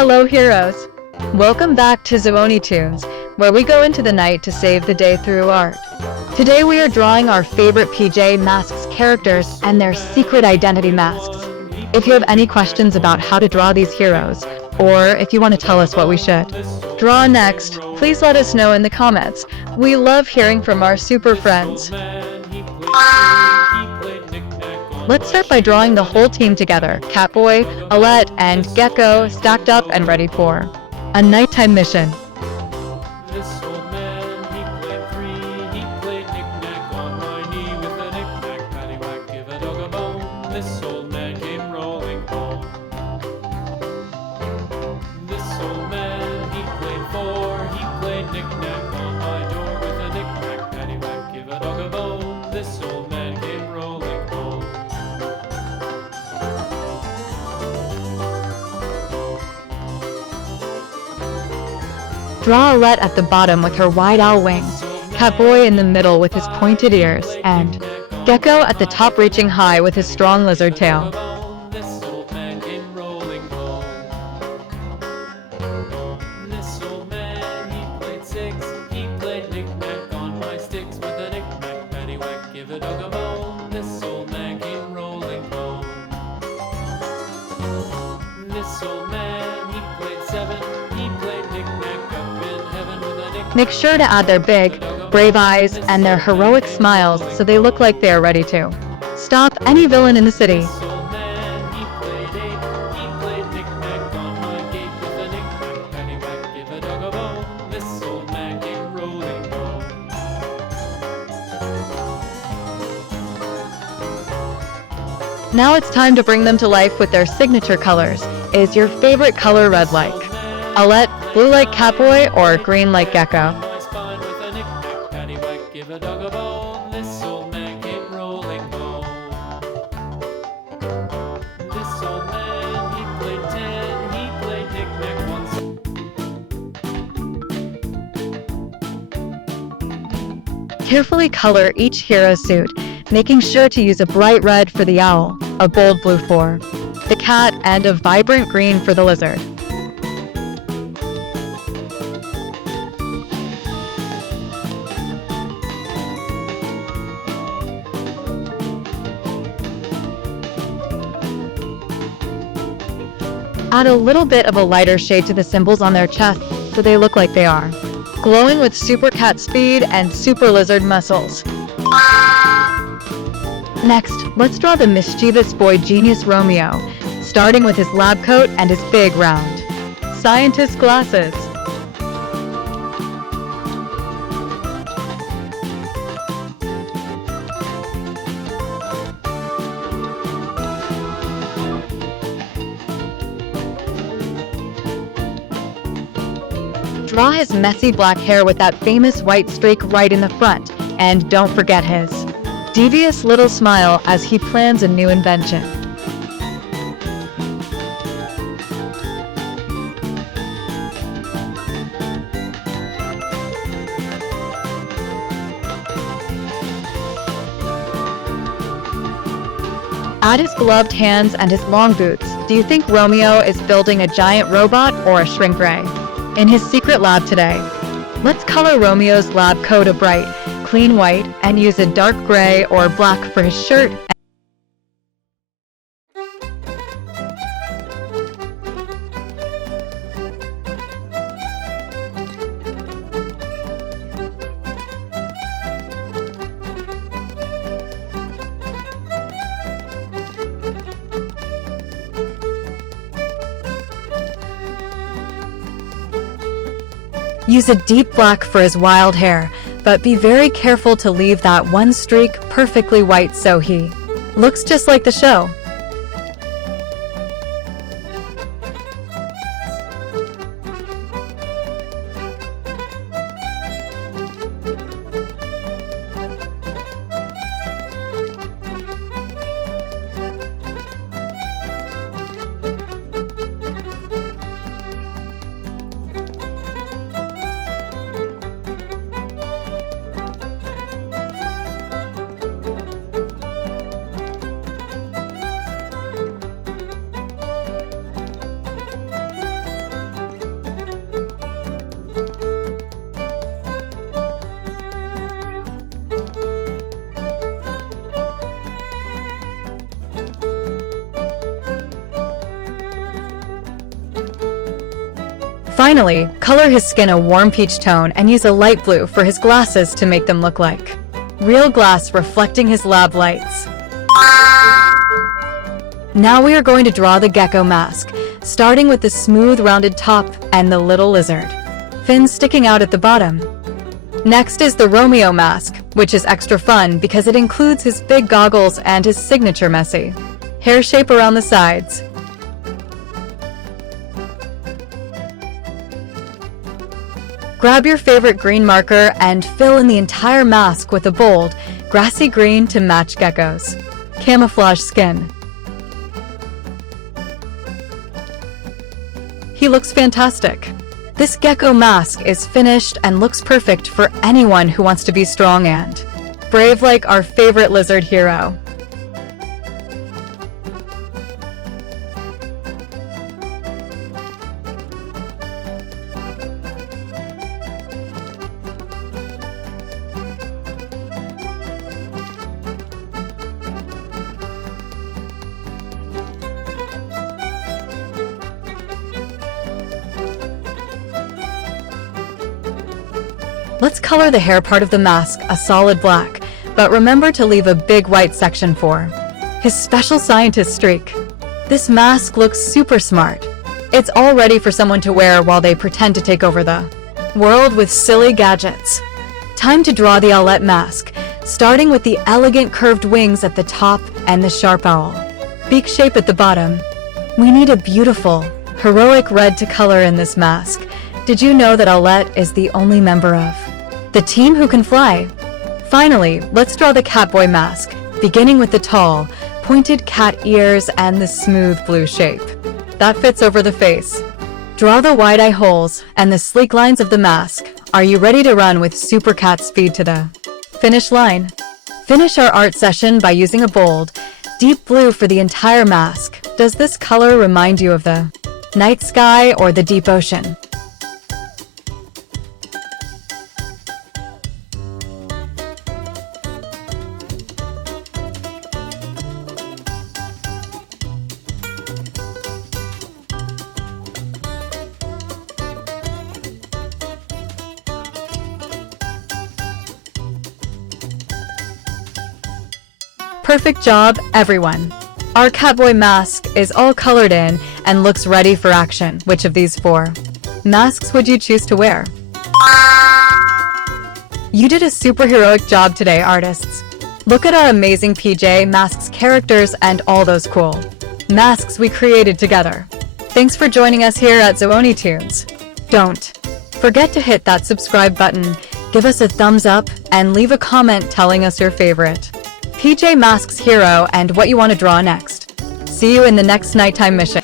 Hello, heroes! Welcome back to Zoonitoons, where we go into the night to save the day through art. Today we are drawing our favorite PJ Masks characters and their secret identity masks. If you have any questions about how to draw these heroes, or if you want to tell us what we should draw next, please let us know in the comments. We love hearing from our super friends. Let's start by drawing the whole team together. Catboy, Owlette, and Gekko stacked up and ready for a nighttime mission. This old man, he played three. He played knick-knack on my knee with a knick-knack, paddywhack, give a dog a bone. This old man came rolling home. This old man, he played four. He played knick-knack on my door with a knick-knack, paddywhack, give a dog a bone. This old man came rolling home. Draw Owlette at the bottom with her wide owl wings, Catboy in the middle with his pointed ears, and Gekko at the top reaching high with his strong lizard tail. This old man came rolling home. This old man, he played six. He played knick-knack on my sticks with a knick-knack, paddywhack, give a dog a bone. This old man came rolling home. This old man, he played seven. He played knick-knack up in heaven with a knick-knack. Make sure to add their big, brave eyes and their heroic smiles so they look like they are ready to stop any villain in the city. This old man, he played eight. He played knick-knack on my gate with a knick-knack, paddywhack, give a dog a bone. This old man came rolling home. Now it's time to bring them to life with their signature colors. Is your favorite color red like Owlette, blue like Catboy, or green like Gekko? My spine with a knick-knack, paddywhack, give a dog a bone. This old man came rolling home. This old man, he played 10. He played knick-knack once. Carefully color each hero suit, making sure to use a bright red for the owl, a bold blue for the cat, and a vibrant green for the lizard. Add a little bit of a lighter shade to the symbols on their chest so they look like they are glowing with super cat speed and super lizard muscles. Next, let's draw the mischievous boy genius Romeo, starting with his lab coat and his big round scientist glasses. Draw his messy black hair with that famous white streak right in the front, and don't forget his devious little smile as he plans a new invention. Add his gloved hands and his long boots. Do you think Romeo is building a giant robot or a shrink ray in his secret lab today? Let's color Romeo's lab coat a bright, clean white and use a dark gray or black for his shirt. Use a deep black for his wild hair, but be very careful to leave that one streak perfectly white so he looks just like the show. Finally, color his skin a warm peach tone and use a light blue for his glasses to make them look like real glass reflecting his lab lights. Now we are going to draw the gecko mask, starting with the smooth rounded top and the little lizard, fins sticking out at the bottom. Next is the Romeo mask, which is extra fun because it includes his big goggles and his signature messy hair shape around the sides. Grab your favorite green marker and fill in the entire mask with a bold, grassy green to match Gekko's camouflage skin. He looks fantastic. This gecko mask is finished and looks perfect for anyone who wants to be strong and brave like our favorite lizard hero. Let's color the hair part of the mask a solid black, but remember to leave a big white section for his special scientist streak. This mask looks super smart. It's all ready for someone to wear while they pretend to take over the world with silly gadgets. Time to draw the Owlette mask, starting with the elegant curved wings at the top and the sharp owl beak shape at the bottom. We need a beautiful, heroic red to color in this mask. Did you know that Owlette is the only member of the team who can fly? Finally, let's draw the Catboy mask, beginning with the tall, pointed cat ears and the smooth blue shape that fits over the face. Draw the wide eye holes and the sleek lines of the mask. Are you ready to run with super cat speed to the finish line? Finish our art session by using a bold, deep blue for the entire mask. Does this color remind you of the night sky or the deep ocean? Perfect job, everyone! Our Catboy mask is all colored in and looks ready for action. Which of these 4 masks would you choose to wear? You did a superheroic job today, artists! Look at our amazing PJ Masks characters and all those cool masks we created together. Thanks for joining us here at Zoonitoons. Don't forget to hit that subscribe button, give us a thumbs up, and leave a comment telling us your favorite PJ Masks hero and what you want to draw next. See you in the next nighttime mission.